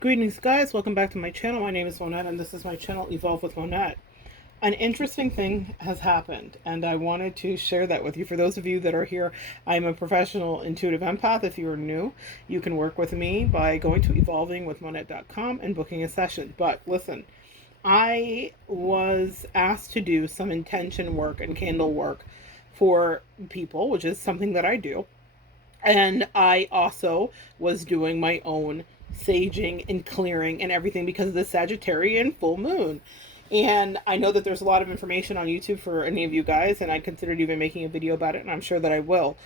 Greetings, guys. Welcome back to my channel. My name is Monette, and this is my channel, Evolve with Monette. An interesting thing has happened, and I wanted to share that with you. For those of you that are here, I'm a professional intuitive empath. If you are new, you can work with me by going to evolvingwithmonette.com and booking a session. But listen, I was asked to do some intention work and candle work for people, which is something that I do. And I also was doing my own saging and clearing and everything because of the Sagittarian full moon. And I know that there's a lot of information on YouTube for any of you guys, and I considered even making a video about it, and I'm sure that I will.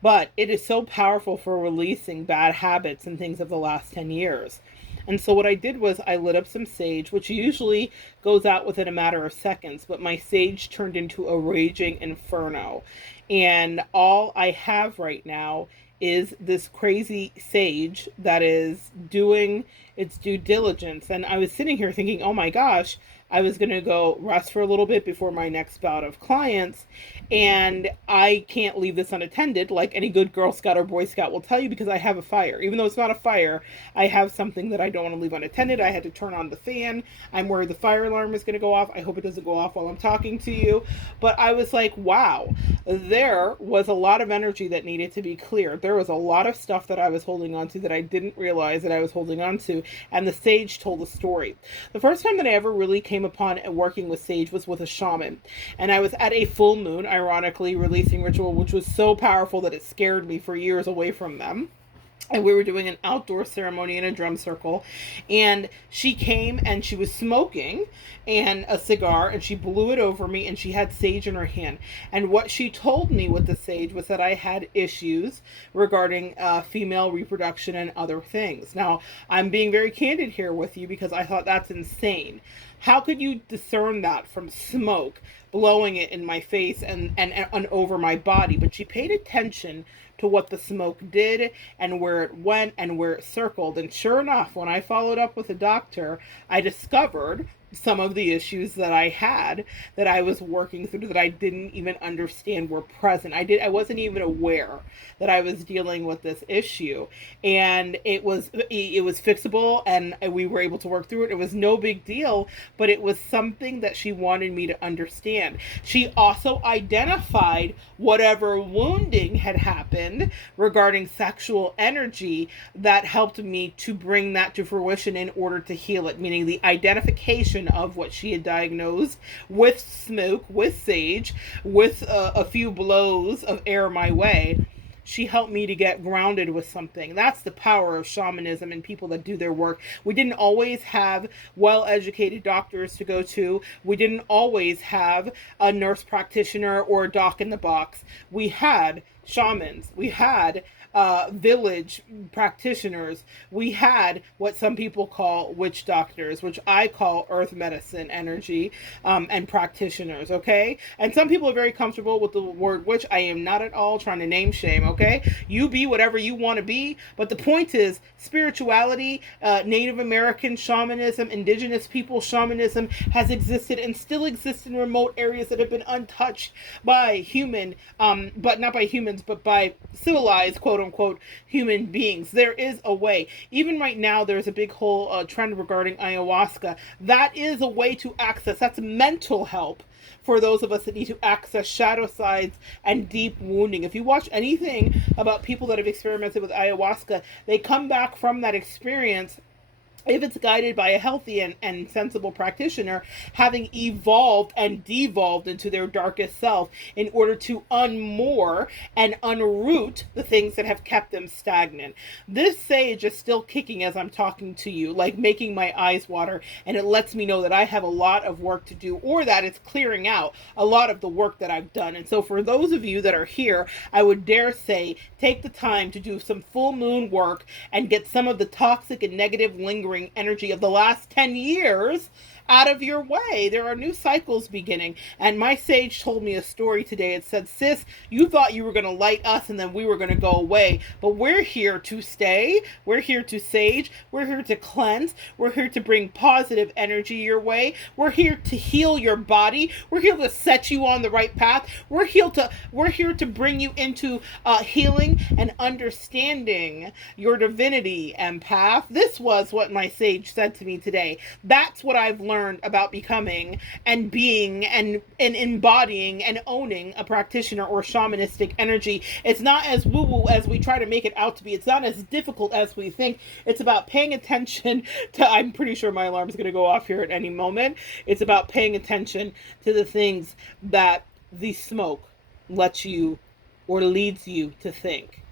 But it is so powerful for releasing bad habits and things of the last 10 years. And so what I did was I lit up some sage, which usually goes out within a matter of seconds, but my sage turned into a raging inferno. And all I have right now is this crazy sage that is doing its due diligence. And I was sitting here thinking, oh my gosh, I was going to go rest for a little bit before my next bout of clients. And I can't leave this unattended, like any good Girl Scout or Boy Scout will tell you, because I have a fire. Even though it's not a fire, I have something that I don't want to leave unattended. I had to turn on the fan. I'm worried the fire alarm is going to go off. I hope it doesn't go off while I'm talking to you. But I was like, wow, there was a lot of energy that needed to be cleared. There was a lot of stuff that I was holding on to that I didn't realize that I was holding on to. And the sage told a story. The first time that I ever really came upon working with sage was with a shaman. And I was at a full moon, ironically, releasing ritual, which was so powerful that it scared me for years away from them. And we were doing an outdoor ceremony in a drum circle, and she came and she was smoking and a cigar, and she blew it over me, and she had sage in her hand. And what she told me with the sage was that I had issues regarding female reproduction and other things. Now, I'm being very candid here with you because I thought that's insane. How could you discern that from smoke blowing it in my face and over my body? But she paid attention to what the smoke did and where it went and where it circled. And sure enough, when I followed up with a doctor, I discovered some of the issues that I had, that I was working through, that I didn't even understand were present. I wasn't even aware that I was dealing with this issue. And it was fixable, and we were able to work through it. It was no big deal, but it was something that she wanted me to understand. She also identified whatever wounding had happened regarding sexual energy that helped me to bring that to fruition in order to heal it, meaning the identification of what she had diagnosed with smoke, with sage, with a few blows of air my way. She helped me to get grounded with something. That's the power of shamanism and people that do their work. We didn't always have well-educated doctors to go to. We didn't always have a nurse practitioner or a doc in the box. We had shamans. We had village practitioners. We had what some people call witch doctors, which I call earth medicine energy, and practitioners, okay? And some people are very comfortable with the word witch. I am not at all trying to name shame, okay? You be whatever you want to be, but the point is spirituality, Native American shamanism, indigenous people shamanism has existed and still exists in remote areas that have been untouched by human, but not by humans, but by civilized, quote unquote, human beings. There is a way. Even right now, there's a big whole trend regarding ayahuasca. That is a way to access. That's mental help for those of us that need to access shadow sides and deep wounding. If you watch anything about people that have experimented with ayahuasca, they come back from that experience, if it's guided by a healthy and sensible practitioner, having evolved and devolved into their darkest self in order to unmoor and unroot the things that have kept them stagnant. This sage is still kicking as I'm talking to you, like making my eyes water, and it lets me know that I have a lot of work to do, or that it's clearing out a lot of the work that I've done. And so for those of you that are here, I would dare say, take the time to do some full moon work and get some of the toxic and negative lingering energy of the last 10 years out of your way. There are new cycles beginning. And my sage told me a story today. It said, sis, you thought you were going to light us and then we were going to go away. But we're here to stay. We're here to sage. We're here to cleanse. We're here to bring positive energy your way. We're here to heal your body. We're here to set you on the right path. We're here to bring you into healing and understanding your divinity, empath. This was what my sage said to me today. That's what I've learned about becoming and being and embodying and owning a practitioner or shamanistic energy. It's not as woo-woo as we try to make it out to be. It's not as difficult as we think. It's about paying attention to, I'm pretty sure my alarm is going to go off here at any moment. It's about paying attention to the things that the smoke lets you or leads you to think.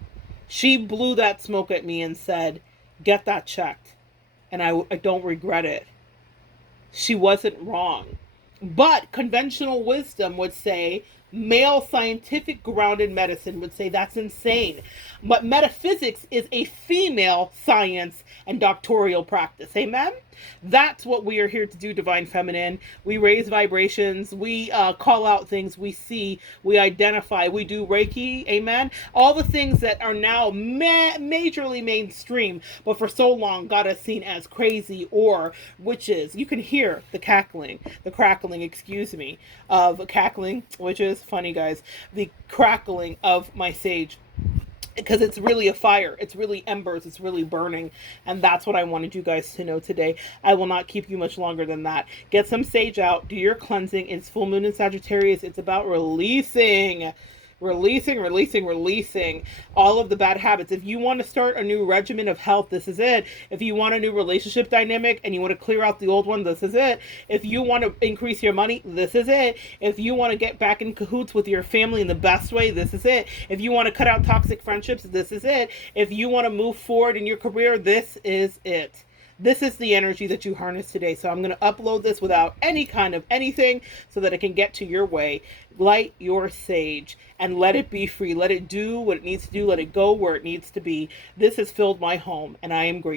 She blew that smoke at me and said, get that checked. And I don't regret it. She wasn't wrong. But conventional wisdom would say, male scientific grounded medicine would say that's insane. But metaphysics is a female science and doctoral practice. Amen? That's what we are here to do, Divine Feminine. We raise vibrations. We call out things we see. We identify. We do Reiki. Amen? All the things that are now majorly mainstream, but for so long got us seen as crazy or witches. You can hear the crackling, of cackling, which is funny, guys. The crackling of my sage. Because it's really a fire. It's really embers. It's really burning. And that's what I wanted you guys to know today. I will not keep you much longer than that. Get some sage out. Do your cleansing. It's full moon in Sagittarius. It's about releasing all of the bad habits. If you want to start a new regimen of health, this is it. If you want a new relationship dynamic and you want to clear out the old one, this is it. If you want to increase your money, this is it. If you want to get back in cahoots with your family in the best way, this is it. If you want to cut out toxic friendships, this is it. If you want to move forward in your career, this is it. This is the energy that you harness today. So I'm going to upload this without any kind of anything so that it can get to your way. Light your sage and let it be free. Let it do what it needs to do. Let it go where it needs to be. This has filled my home and I am grateful.